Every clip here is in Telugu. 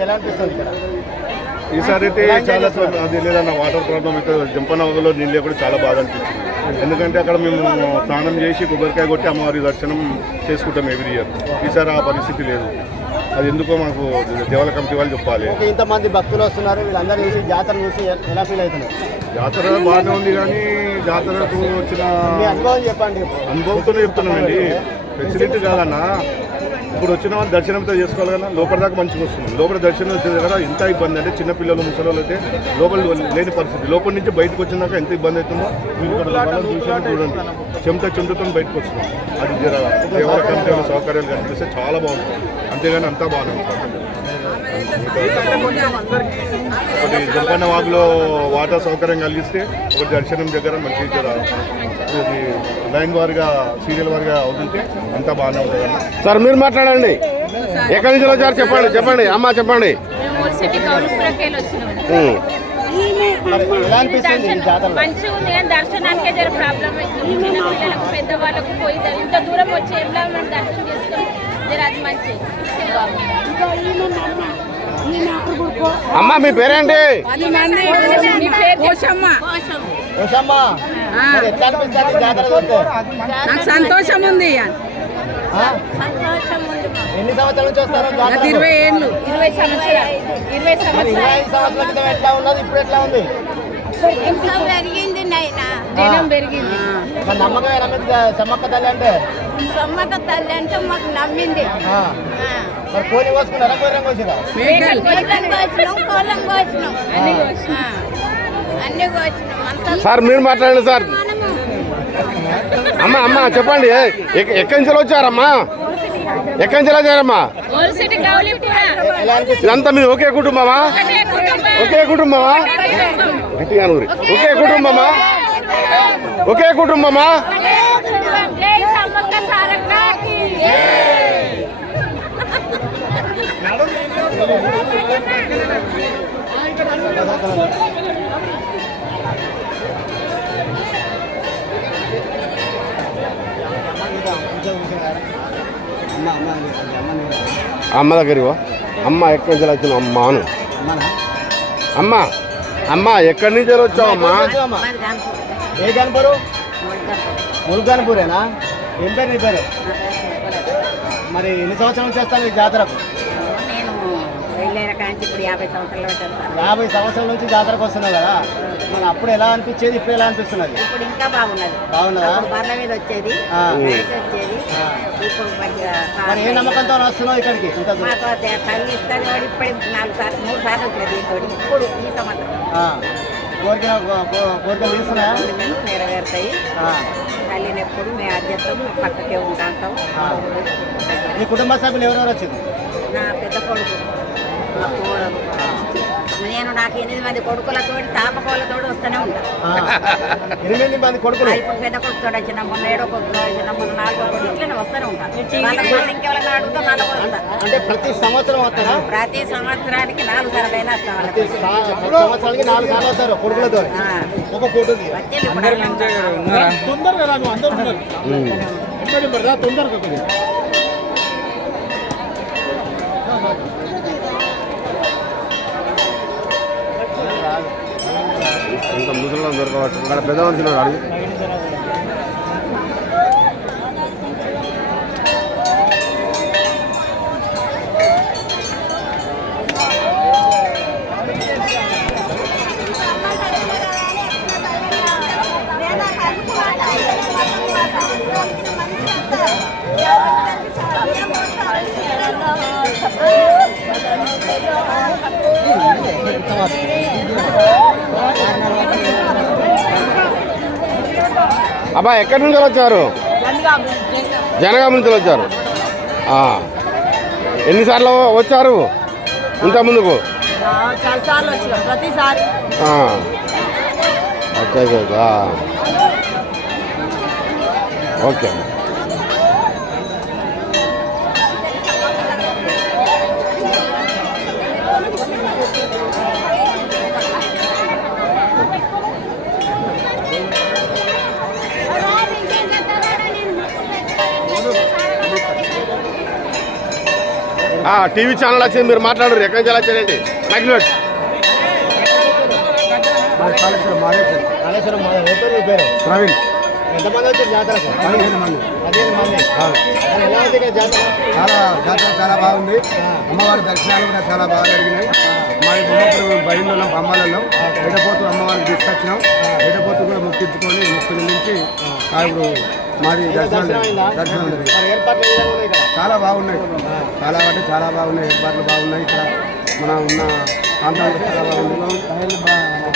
మీకు ఎలా అనిపిస్తుంది ఇక్కడ? ఈసారి అయితే చాలా అది లేదన్న వాటర్ ప్రాబ్లం ఇక్కడ జంపనగలో నీళ్ళు కూడా చాలా బాగా అనిపించింది. ఎందుకంటే అక్కడ మేము స్నానం చేసి కొబ్బరికాయ కొట్టి అమ్మవారి దర్శనం చేసుకుంటాం ఎవ్రీ ఇయర్ ఈసారి ఆ పరిస్థితి లేదు. అది ఎందుకో మాకు దేవాల కమిటీ వాళ్ళు చెప్పాలి. ఇంతమంది భక్తులు వస్తున్నారు వీళ్ళందరూ చూసి జాతర చూసి ఎలా ఫీల్ అవుతున్నారు? జాతర బాగానే ఉంది కానీ జాతరకు వచ్చిన అనుభవం చెప్పండి. అనుభవంతో చెప్తున్నానండి. ఫెసిలిటీ కాదన్నా. ఇప్పుడు వచ్చిన వాళ్ళు దర్శనంతో చేసుకోవాలి కదా లోపల దాకా మంచిగా వస్తుంది. లోపల దర్శనం వచ్చే దగ్గర ఎంత ఇబ్బంది అంటే చిన్న పిల్లలు ముసలి అయితే లోపల లేని పరిస్థితి. లోపల నుంచి బయటకు వచ్చినాక ఎంత ఇబ్బంది అవుతుందో చూడండి. చెమట చెమటతో బయటకు వస్తున్నాం. అది వాళ్ళ సౌకర్యాలు కనిపిస్తే చాలా బాగుంటుంది. అంతేగాని అంతా బాగానే ఉంటుంది. ఒకటి జంపన్న వాగులో వాటర్ సౌకర్యం కలిగిస్తే ఒక దర్శనం దగ్గర మంచి లైన్ వారిగా సీరియల్ వారిగా అవుతుంటే అంతా బాగానే ఉంటుంది సార్ మీరు మాట్లాడండి. ఎక్కడి నుంచి వచ్చారు? చెప్పండి చెప్పండి. అమ్మ చెప్పండి. మంచిగా ఉంది కానీ దర్శనానికే జర ప్రాబ్లం అవుతుంది చిన్న పిల్లలకు పెద్దవాళ్ళకు పోయి ద- ఇంత దూరం వచ్చి ఎలా మనం దర్శనం చేసుకొని జర అది మంచి అమ్మ మీ పేరేంటి? నాకు సంతోషం ఉంది. ఎన్ని సంవత్సరాల నుంచి వస్తారు ఇరవై ఏళ్ళు. ఇరవై సంవత్సరాలు. ఇరవై సంవత్సరాలు. క్రితం ఎట్లా ఉన్నది? ఇప్పుడు ఎట్లా ఉంది? పెరిగింది జనం నమ్మకం సమ్మక్క తల్లి అంటే? సమ్మక తల్లి అంటే మాకు నమ్మింది. ఆ. మరి కోసుకున్నారా కోరం కోసిరా సార్ మీరు మాట్లాడండి సార్. అమ్మ అమ్మ చెప్పండి. ఎక్క- ఎక్కడి నుంచి వచ్చారమ్మా? ఎక్కడి నుంచి వచ్చారమ్మా? ఇదంతా మీ ఒకే కుటుంబమా? ఒకే కుటుంబమా? గట్టిగా నూరి. ఒకే కుటుంబమా? ఒకే కుటుంబమా? అమ్మ దగ్గరికి పో. అమ్మ ఎక్కడి నుంచి వచ్చిన అమ్మ అను అమ్మ అమ్మ ఎక్కడి నుంచి వచ్చావు అమ్మా? ఏ గన్పూరు ములుగన్పూరేనా? ఏం పేరు నీ పేరు? మరి ఎన్ని సంవత్సరాలు చేస్తాను జాతరకు? యాభై సంవత్సరాలు పెట్టాను యాభై సంవత్సరాల నుంచి జాతరకు వస్తున్నావు కదా? మరి అప్పుడు ఎలా అనిపించేది? ఇప్పుడు ఎలా అనిపిస్తున్నది? ఇప్పుడు ఇంకా బాగున్నది. బాగున్నదా? బర్ల మీద వచ్చేది. వచ్చేది. ఇప్పుడు మంచిగా మరి ఏ నమ్మకంతో వస్తున్నావు ఇక్కడికి? ఇంత దూరం? మాకు తల్లి ఇస్తాను ఇప్పుడు నాలుగు సార్లు మూడు సార్లు వచ్చినది ఇప్పుడు ఈ సంవత్సరం. ఆ. కోరిక కో- కో- కోరికలు కోరికలు నెరవేరుతాయి. తల్లిని ఎప్పుడు మేము అధ్యత్తం పక్కకే ఉంటాం. మీ కుటుంబ సభ్యులు ఎవరెవరు వచ్చింది నా పెద్ద కొడుకు. నేను నాకు ఎనిమిది మంది కొడుకులతోటి తాపకోళ్ళతో వస్తూనే ఉంటాను. ఎనిమిది మంది కొడుకులు. ఇప్పుడు పెద్ద కొడుకు వచ్చిన మొన్న ఏడో కొడుకు వచ్చిన మొన్న నాలుగో కొడుకు ఇట్లనే వస్తూనే ఉంటాను ఇంకెవరైనా అడుగుతా మళ్ళీ వస్తా. అంటే ప్రతి సంవత్సరం వస్తారా? ప్రతి సంవత్సరానికి నాలుగు సార్లైనా వస్తాం ప్రతి వాళ్ళకి సా- ప్రతి సంవత్సరానికి నాలుగు సార్లు వస్తారు కొడుకులతో ఒక ఫోటో తొందరగా రాను అందరూ ఉన్నారు తొందరగా కొద్దిగా ఇంత ముసలి దొరకవచ్చు ఇక్కడ పెద్ద మనుషులు అడుగు Thank you. అబ్బా ఎక్కడి నుంచి వచ్చారు? జనగాం నుంచి వచ్చారు. ఎన్నిసార్లు వచ్చారు ఇంత ముందుకు? ఆ. ఓకే. టీవీ ఛానల్ వచ్చింది మీరు మాట్లాడరు. ఎక్కడి నుంచి వచ్చారండి మైక్లో కాళేశ్వరం మా ఏ పేరు మీ పేరు? ప్రవీణ్. ఎంతమంది వచ్చారు జాతరకు పదిహేను మంది. పదిహేను మంది. మరి ఎలా ఉంది జాతర? చాలా జాతర చాలా బాగుంది. అమ్మవారి దర్శనాలు కూడా చాలా బాగా జరిగినాయి. మాది బొమ్మపురం బయలులో అమ్మాలలో ఎడపోతు అమ్మవారికి తీసుకొచ్చినాం. ఎడపోతు కూడా మొక్కించుకొని మొక్కుల నుంచి ఇప్పుడు మాది దర్శనం విధంగా చాలా బాగున్నాయి. చాలా అంటే చాలా బాగున్నాయి. ఏర్పాట్లు బాగున్నాయి. ఇక్కడ మన ఉన్న ప్రాంతం కూడా చాలా బాగుంది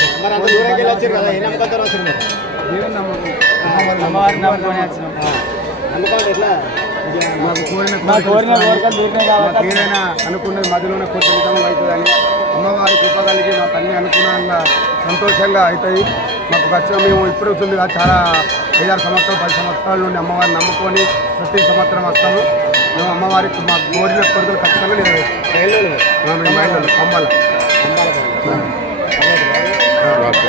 మాకు కోరిన ఏదైనా అనుకున్నది మధ్యలోనే కోరికలు అవుతుందని అమ్మవారి కృప కలిగి మాకు అన్ని అనుకూలంగా సంతోషంగా అవుతాయి. మాకు వచ్చిన మేము ఇప్పుడు చాలా ఐదారు సంవత్సరాలు పది సంవత్సరాల నుండి అమ్మవారిని నమ్ముకొని ప్రతి సంవత్సరం వస్తాము. మేము అమ్మవారికి మాకు కోరిన కోరికలు ఖచ్చితంగా మహిళలు అమ్మల ఓకే.